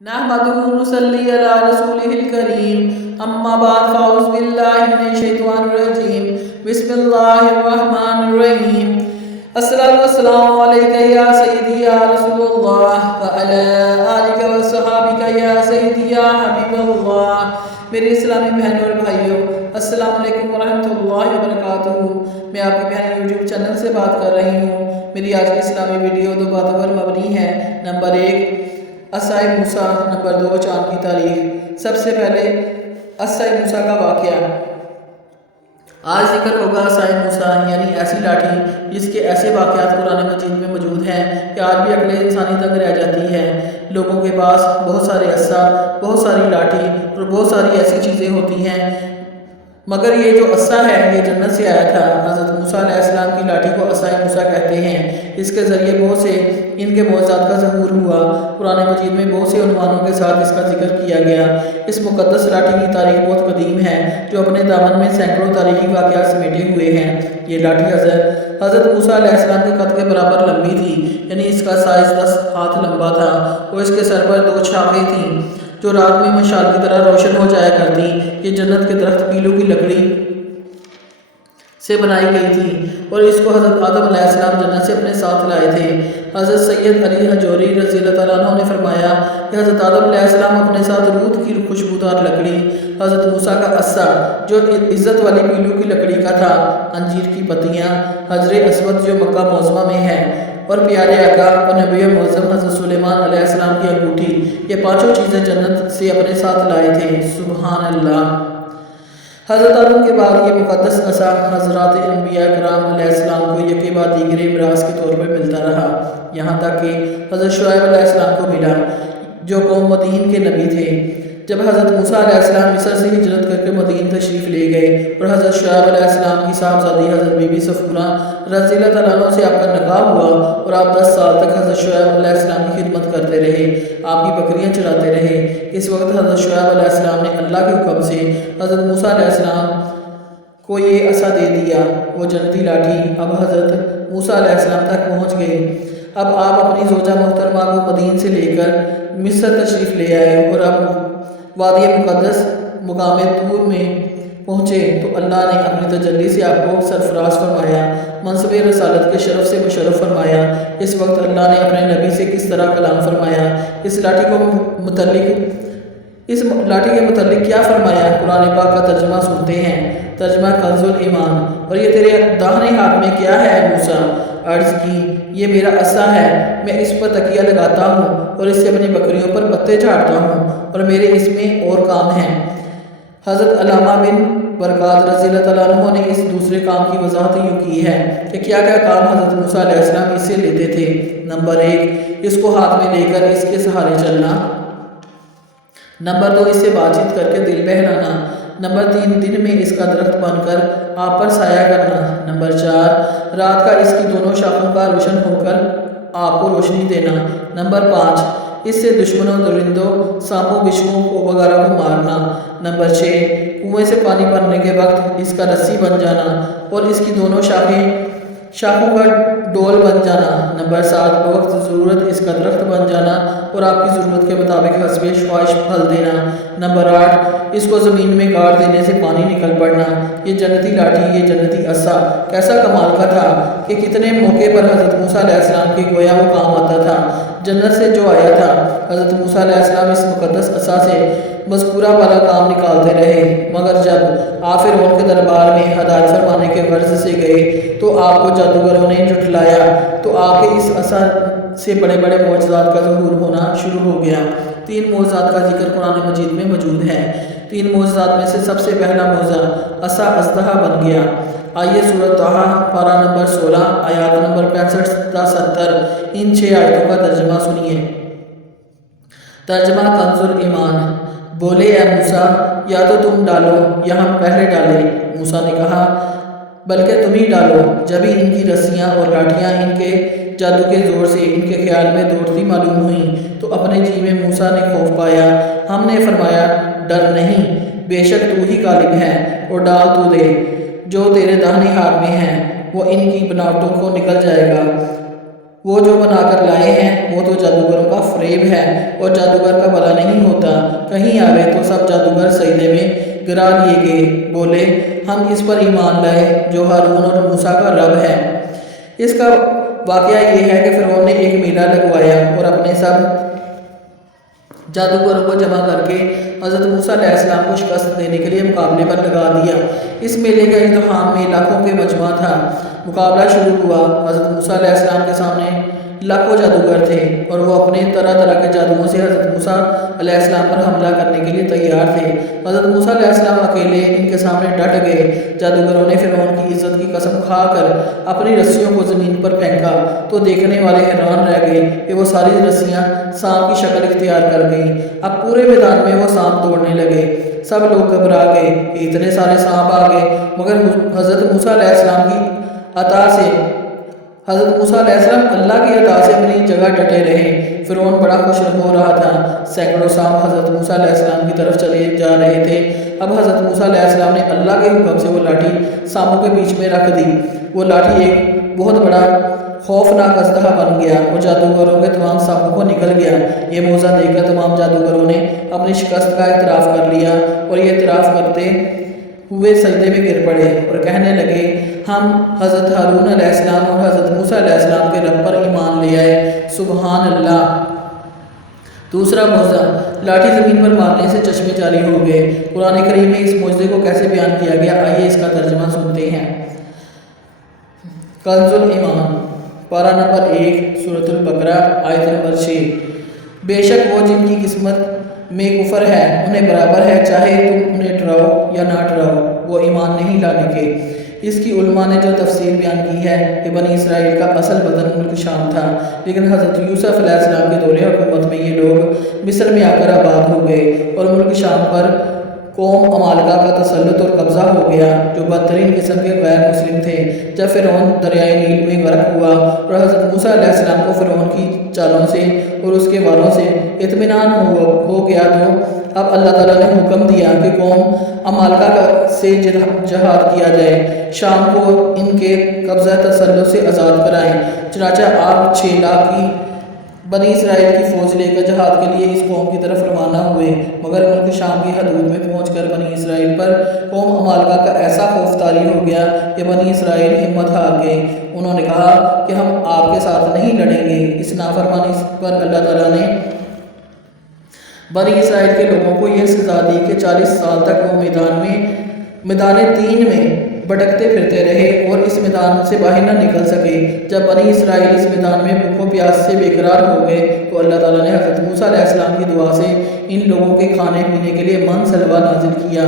नहमदुहु व नुसल्ली अला रसूलिहिल करीम अम्मा बाद फ़अऊज़ु बिल्लाहि मिनश शैतानिर रजीम बिस्मिल्लाहिर रहमानिर रहीम अस्सलातु वस्सलामु अलैका या सय्यदी या रसूलल्लाह व अला आलिका व सहाबिका या सय्यदी या हबीबल्लाह। मेरे इस्लामी बहनों और भाइयों, अस्सलाम वालेकुम व रहमतुल्लाहि व बरकातुहू। मैं आपकी बहन यूट्यूब चैनल से बात कर रही हूँ। मेरी आज की इस्लामी वीडियो दो बातों पर मबनी है। नंबर 1 असाए मूसा, नंबर 2 चाँद की तारीख। सबसे पहले असाए मूसा का वाक़या। आज जिक्र होगा असाए मूसा यानी ऐसी लाठी जिसके ऐसे वाक़यात कुरान मजीद में मौजूद हैं कि आज भी अगले इंसानी तक रह जाती है। लोगों के पास बहुत सारे असा, बहुत सारी लाठी और बहुत सारी ऐसी चीज़ें होती हैं, मगर ये जो असा है ये जन्नत से आया था। हज़रत मूसा अलैहिस्सलाम की लाठी को असाए मूसा कहते हैं। इसके ज़रिए बहुत से इनके मौज़ात का ज़हूर हुआ। कुरान मजीद में बहुत से उन्वानों के साथ इसका जिक्र किया गया। इस मुक़द्दस लाठी की तारीख़ बहुत कदीम है, जो अपने दामन में सैकड़ों तारीख़ी वाक़यात समेटे हुए हैं। ये लाठी हज़रत मूसा अलैहिस्सलाम के कद के बराबर लंबी थी, यानी इसका साइज़ 10 हाथ लंबा था और इसके सर पर 2 शाखें थीं जो रात में मशाल की तरह रोशन हो जाया करती। ये जन्नत के दरख्त पीलू की लकड़ी से बनाई गई थी और इसको हज़रत आदम अलैहिस्सलाम जन्नत से अपने साथ लाए थे। हज़रत सैयद अली हजोरी रज़ियल्लाहु तआला अन्हु ने फरमाया कि हज़रत आदम अलैहिस्सलाम अपने साथ रूद की खुशबूदार लकड़ी, हज़रत मूसा का अस्सा जो इज़्ज़त वाली पीलू की लकड़ी का था, अंजीर की पत्तियाँ, हजर अस्वद जो मक्का मौज़मा में है, और प्यारे आका और नबी मुअज़्ज़म हज़रत सुलेमान अलैहिस्सलाम की अंगूठी, ये पांचों चीज़ें जन्नत से अपने साथ लाए थे। सुभान अल्लाह। हज़रत आदम के बाद ये मुक़द्दस असा हज़रात अंबिया कराम अलैहिस्सलाम को यके बाद दीगरे मिरास के तौर पर मिलता रहा, यहाँ तक कि हज़रत शुआइब अलैहिस्सलाम को मिला जो कौम मदीन के नबी थे। जब हज़रत मूसा अलैहिस्सलाम मिस्र से हिजरत करके मदीन तशरीफ़ ले गए और हज़रत शुआइब अलैहिस्सलाम की साहबजादी हज़रत बीबी सफ़ूरा रज़ियल्लाहु तआला अन्हा से आपका निकाह हुआ और आप 10 साल तक हज़रत शुआइब अलैहिस्सलाम की खिदमत करते रहे, आपकी बकरियाँ चराते रहे। इस वक्त हज़रत शुआइब अलैहिस्सलाम ने अल्लाह के हुक्म से हज़रत मूसा अलैहिस्सलाम को ये असा दे दिया, वो जन्नती लाठी। अब हज़रत मूसा अलैहिस्सलाम तक पहुँच गए। अब आप अपनी ज़ौजा मोहतरमा को मदीन से लेकर मिस्र तशरीफ़ ले आए और अब वादी मुक़द्दस मुकाम तूर में पहुँचे तो अल्लाह ने अपनी तजल्ली से आपको सरफराज फरमाया, मनसब रसालत के शरफ से मुशर्रफ फरमाया। इस वक्त अल्लाह ने अपने नबी से किस तरह कलाम फरमाया, इस लाठी के मुतल्लिक क्या फरमाया, कुरान पाक का तर्जमा सुनते हैं। तर्जमा कंजुल ईमान। और ये तेरे दाहिने हाथ में क्या है मूसा? अर्ज़ की, ये मेरा असा है, मैं इस पर तकिया लगाता हूँ और इससे अपनी बकरियों पर पत्ते झाड़ता हूँ और मेरे इसमें और काम हैं। हज़रत अल्लामा बिन बरकात रज़ियल्लाहु तआला अन्हु ने इस दूसरे काम की वजाहत यूँ की है कि क्या क्या काम हज़रत मूसा अलैहिस्सलाम इससे लेते थे। नंबर 1 इसको हाथ में लेकर इसके सहारे चलना। नंबर 2 इससे बातचीत करके दिल बहलाना। नंबर 3 दिन में इसका दरख्त बनकर आप पर साया करना। नंबर 4 रात का इसकी दोनों शाखों का रोशन होकर आपको रोशनी देना। नंबर 5 इससे दुश्मनों, दरिंदों, सांपों, बिच्छुओं को वगैरह को मारना। नंबर 6 कुएं से पानी भरने के वक्त इसका रस्सी बन जाना और इसकी दोनों शाखों का डोल बन जाना। नंबर 7 बवक्त ज़रूरत इसका दरख्त बन जाना और आपकी ज़रूरत के मुताबिक हस्बे ख्वाहिश फल देना। नंबर 8 इसको ज़मीन में गाड़ देने से पानी निकल पड़ना। ये जन्नती लाठी, ये जन्नती असा कैसा कमाल का था कि कितने मौके पर हज़रत मूसा अलैहिस्सलाम के गोया वो काम आता था। जन्नत से जो आया था, हज़रत मूसा अलैहिस्सलाम इस मुक़द्दस असा से मज़कूरा वाला काम निकालते रहे, मगर जब आप फ़िरऔन के दरबार में हदायत फरमाने के गर्ज से गए तो आपको जादूगरों ने झुठलाया, तो आपके इस असा से बड़े बड़े मौजज़ात का ज़हूर होना शुरू हो गया। 3 मौजज़ात का जिक्र कुरान मजीद में मौजूद है। 3 मौजज़ात में से सबसे पहला मौज़ा असा अज़दहा बन गया। आइए सूरत ताहा पारा नंबर 16 आयात नंबर 65 से 70 इन 6 आयतों का तर्जमा सुनिए। तर्जमा कंजुल ईमान। बोले ए मूसा, या तो तुम डालो या हम पहले डालें। मूसा ने कहा बल्कि तुम ही डालो। जब ही इनकी रस्सियाँ और लाठियाँ इनके जादू के ज़ोर से इनके ख्याल में दौड़ती मालूम हुई तो अपने जी में मूसा ने खौफ पाया। हमने फरमाया डर नहीं, बेशक तू ही गालिब है और डाल तू दे, जो तेरे दाहिने हाथ में है वो इनकी बनावटों को निकल जाएगा وہ جو بنا کر لائے ہیں وہ تو جادوگروں کا فریب ہے، اور جادوگر کا بھلا نہیں ہوتا۔ کہیں آوے تو سب جادوگر سجدے میں گرا لیے گئے، بولے ہم اس پر ایمان لائے جو ہارون اور موسیٰ کا رب ہے۔ اس کا واقعہ یہ ہے کہ فرعون نے ایک میلہ لگوایا اور اپنے سب جادوگروں کو جمع کر کے حضرت موسیٰ علیہ السلام کو شکست دینے کے لیے مقابلے پر لگا دیا۔ اس میلے کا اہتمام میں لاکھوں کے مجمع تھا۔ مقابلہ شروع ہوا۔ حضرت موسیٰ علیہ السلام کے سامنے لاکھوں جادوگر تھے اور وہ اپنے طرح طرح کے جادوؤں سے حضرت موسیٰ علیہ السلام پر حملہ کرنے کے لیے تیار تھے۔ حضرت موسیٰ علیہ السلام اکیلے ان کے سامنے ڈٹ گئے۔ جادوگروں نے فرعون کی عزت کی قسم کھا کر اپنی رسیوں کو زمین پر پھینکا تو دیکھنے والے حیران رہ گئے کہ وہ ساری رسیاں سانپ کی شکل اختیار کر گئیں۔ اب پورے میدان میں وہ سانپ دوڑنے لگے۔ سب لوگ گھبرا گئے کہ اتنے سارے سانپ آ گئے، مگر حضرت موسیٰ علیہ السلام کی عطا سے حضرت موسیٰ علیہ السلام اللہ کی عطا سے اپنی جگہ ڈٹے رہے۔ فرعون بڑا خوش ہو رہا تھا۔ سینکڑوں سانپ حضرت موسیٰ علیہ السلام کی طرف چلے جا رہے تھے۔ اب حضرت موسیٰ علیہ السلام نے اللہ کے حکم سے وہ لاٹھی سانپوں کے بیچ میں رکھ دی۔ وہ لاٹھی ایک بہت بڑا خوفناک اژدہا بن گیا اور جادوگروں کے تمام سانپوں کو نگل گیا۔ یہ معجزہ دیکھ کر تمام جادوگروں نے اپنی شکست کا اعتراف کر لیا اور یہ اعتراف کرتے ہوئے سجدے میں گر پڑے اور کہنے لگے ہم حضرت ہارون علیہ السلام اور حضرت موسیٰ علیہ السلام کے رب پر ایمان لے آئے، سبحان اللہ۔ دوسرا معجزہ، لاٹھی زمین پر مارنے سے چشمے جاری ہو گئے۔ قرآن کریم میں اس معجزے کو کیسے بیان کیا گیا، آئیے اس کا ترجمہ سنتے ہیں۔ کنز الایمان، پارہ نمبر 1، سورۃ البقرہ، آیت نمبر 6۔ بے شک وہ جن کی قسمت میں کفر ہے انہیں برابر ہے، چاہے تم انہیں ڈراؤ یا نہ ڈراؤ، وہ ایمان نہیں لانے کے۔ اس کی علماء نے جو تفسیر بیان کی ہے کہ بنی اسرائیل کا اصل وطن ملک شام تھا، لیکن حضرت یوسف علیہ السلام کے دور حکومت میں یہ لوگ مصر میں آ کر آباد ہو گئے اور ملک شام پر قوم عمالقہ کا تسلط اور قبضہ ہو گیا جو بدترین قسم کے غیر مسلم تھے۔ جب فرعون دریائے نیل میں غرق ہوا اور حضرت موسیٰ علیہ السلام کو فرعون کی چالوں سے اور اس کے والوں سے اطمینان ہو گیا تو اب اللہ تعالیٰ نے حکم دیا کہ قوم عمالقہ سے جہاد کیا جائے، شام کو ان کے قبضہ تسلط سے آزاد کرائیں۔ چنانچہ آپ 6 لاکھ کی بنی اسرائیل کی فوج لے کر جہاد کے لیے اس قوم کی طرف روانہ ہوئے، مگر ملک شام کی حدود میں پہنچ کر بنی اسرائیل پر قوم عمالقہ کا ایسا خوف طاری ہو گیا کہ بنی اسرائیل ہمت ہار گئے۔ انہوں نے کہا کہ ہم آپ کے ساتھ نہیں لڑیں گے۔ اس نافرمانی پر اللہ تعالیٰ نے بنی اسرائیل کے لوگوں کو یہ سزا دی کہ 40 سال تک وہ میدان تین میں بھٹکتے پھرتے رہے اور اس میدان سے باہر نہ نکل سکے۔ جب بنی اسرائیل اس میدان میں بھوک و پیاس سے بے قرار ہو گئے تو اللہ تعالیٰ نے حضرت موسیٰ علیہ السلام کی دعا سے ان لوگوں کے کھانے پینے کے لیے من سلوا نازل کیا۔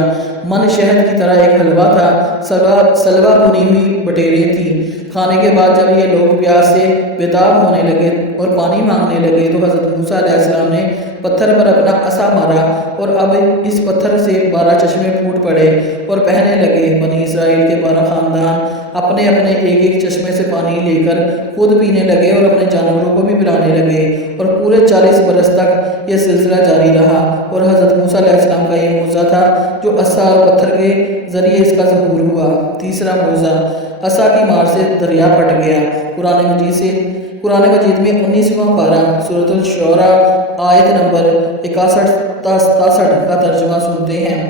من شہد کی طرح ایک حلوہ تھا، سلوا بنی ہوئی بٹیریں تھیں۔ کھانے کے بعد جب یہ لوگ پیاس سے بےتاب ہونے لگے اور پانی مانگنے لگے تو حضرت موسیٰ علیہ السلام نے پتھر پر اپنا عصا مارا اور اب اس پتھر سے 12 چشمے پھوٹ پڑے اور بہنے لگے۔ بنی اسرائیل کے 12 خاندان اپنے اپنے ایک چشمے سے پانی لے کر خود پینے لگے اور اپنے جانوروں کو بھی پلانے لگے، اور پورے 40 برس تک یہ سلسلہ جاری رہا۔ اور حضرت موسیٰ علیہ السلام کا یہ معجزہ تھا جو عصا اور پتھر کے ذریعے اس کا ظہور ہوا۔ تیسرا معجزہ، عصا کی مار سے دریا پھٹ گیا۔ قرآن مجید میں 19واں پارہ سورۃ الشعراء آیت نمبر 61-67 کا ترجمہ سنتے ہیں۔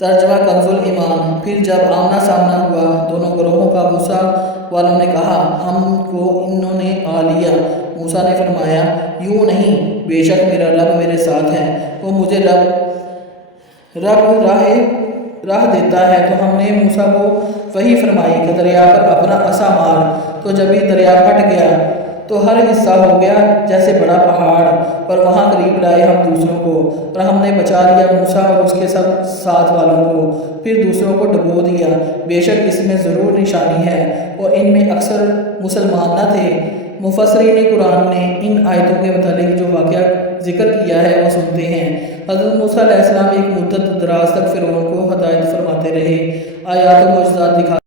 ترجمہ کنز الایمان۔ پھر جب آمنا سامنا ہوا دونوں گروہوں کا، موسیٰ والوں نے کہا ہم کو انہوں نے آ لیا۔ موسیٰ نے فرمایا یوں نہیں، بے شک میرا رب میرے ساتھ ہے، وہ مجھے رب راہ دیتا ہے۔ تو ہم نے موسیٰ کو وحی فرمائی کہ دریا پر اپنا عصا مار، تو جب یہ دریا پھٹ گیا تو ہر حصہ ہو گیا جیسے بڑا پہاڑ، اور وہاں قریب لائے ہم دوسروں کو، اور ہم نے بچا لیا موسیٰ اور اس کے سب ساتھ والوں کو، پھر دوسروں کو ڈبو دیا۔ بے شک اس میں ضرور نشانی ہے اور ان میں اکثر مسلمان نہ تھے۔ مفسرین قرآن نے ان آیتوں کے متعلق جو واقعہ ذکر کیا ہے وہ سنتے ہیں۔ حضرت موسیٰ علیہ السلام ایک مدت دراز تک فرعون کو ہدایت فرماتے رہے، آیات و معجزات دکھا